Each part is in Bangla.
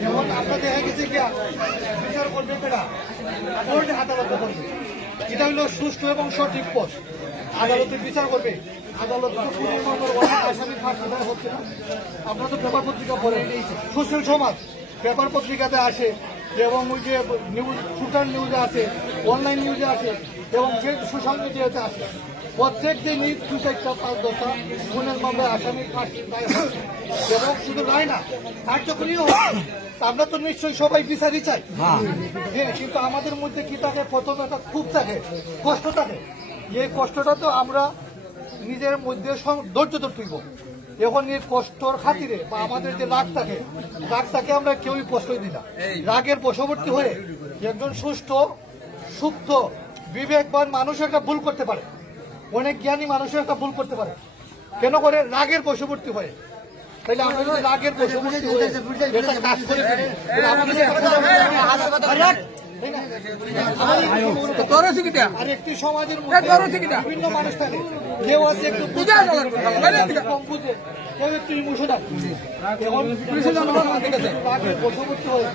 যেমন আপনার দেখা গেছে কি বিচার করবে আদালত করবে, এটা হলো সুষ্ঠু এবং সঠিক পথ। আদালতে বিচার করবে, আদালত আসামি ফাঁসি হচ্ছে না। আপনারা তো পেপার পত্রিকা পড়েন, সোশ্যাল সমাজ পেপার পত্রিকাতে আসে এবং ওই যে নিউজ সোশ্যাল নিউজে আসে, অনলাইন নিউজে আসে এবং যে সোশ্যাল মিডিয়াতে আসে। প্রত্যেক দিনই 2-4টা 5-10টা খুনের মামলায় আসামি ফাঁসি এবং শুধু নয় না, কার্যকরীও হয়। আমরা তো নিশ্চয়ই সবাই বিচারই চাই, হ্যাঁ, কিন্তু আমাদের মধ্যে কি থাকে, প্রথম একটা ক্ষোভ থাকে, কষ্ট থাকে। এই কষ্টটা তো আমরা নিজের মধ্যে ধৈর্য ধরতেইব। এখন এই কষ্টর খাতিরে বা আমাদের যে রাগটাকে আমরা কেউই কষ্টই দিই না। রাগের বশবর্তী হয়ে একজন সুস্থ সুপ্ত বিবেকবান মানুষ একটা ভুল করতে পারে, অনেক জ্ঞানী মানুষও একটা ভুল করতে পারে। কেন করে? রাগের বশবর্তী হয়ে। তাহলে আমরা যদি রাগের বশবর্তী হয়ে এটা কাজ করে ফেলি, আর একটি সমাজের মধ্যে বিভিন্ন মানুষ থাকে, কেউ আছে একটু কম বুঝে, কেউ একটু ইমোশনাল। রাগের বশবর্তী হয়ে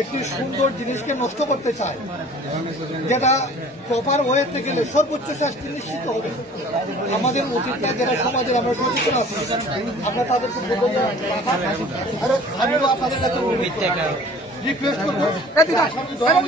একটি সুন্দর জিনিসকে নষ্ট করতে চায়, যেটা প্রপার ওয়েতে গেলে সর্বোচ্চ শাস্তি নিশ্চিত হবে। আমাদের উচিত না, যারা সমাজের আমরা সচেতন আছি, আমরা তাদেরকে আমিও আপনাদের কাছে রিকোয়েস্ট করবো, সঠিক এবং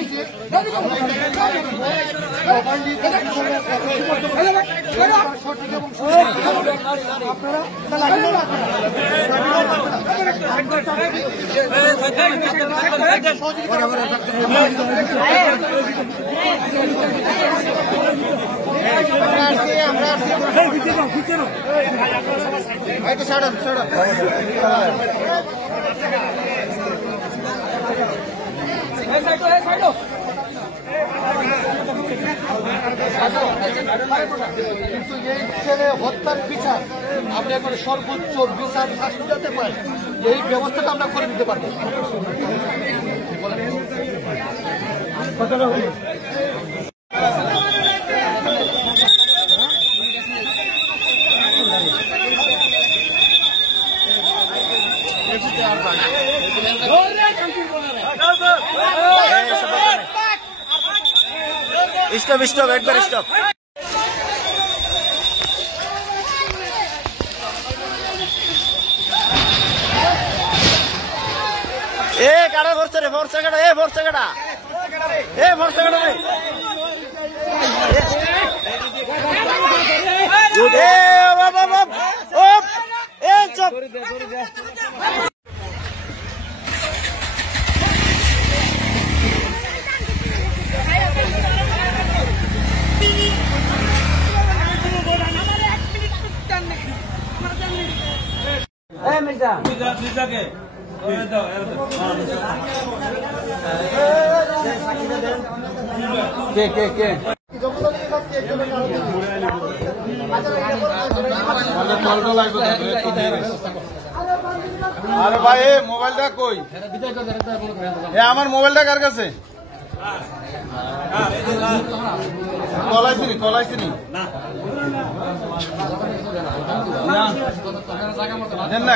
কিন্তু এই ছেলে হত্যার বিচার আমরা এখন সর্বোচ্চ বিচার শাস্তি দিতে পারি, এই ব্যবস্থাটা আমরা করে দিতে পারবো। स्टॉप स्टॉप एक बार स्टॉप। ए काड़ा फोर्स रे, फोर्स काड़ा, ए फोर्स काड़ा, ए फोर्स काड़ा रे, ए बाप बाप बाप ओप ए चुप। আরে ভাই মোবাইলটা কই? আমার মোবাইলটা কার কাছে? কলাইছিনি না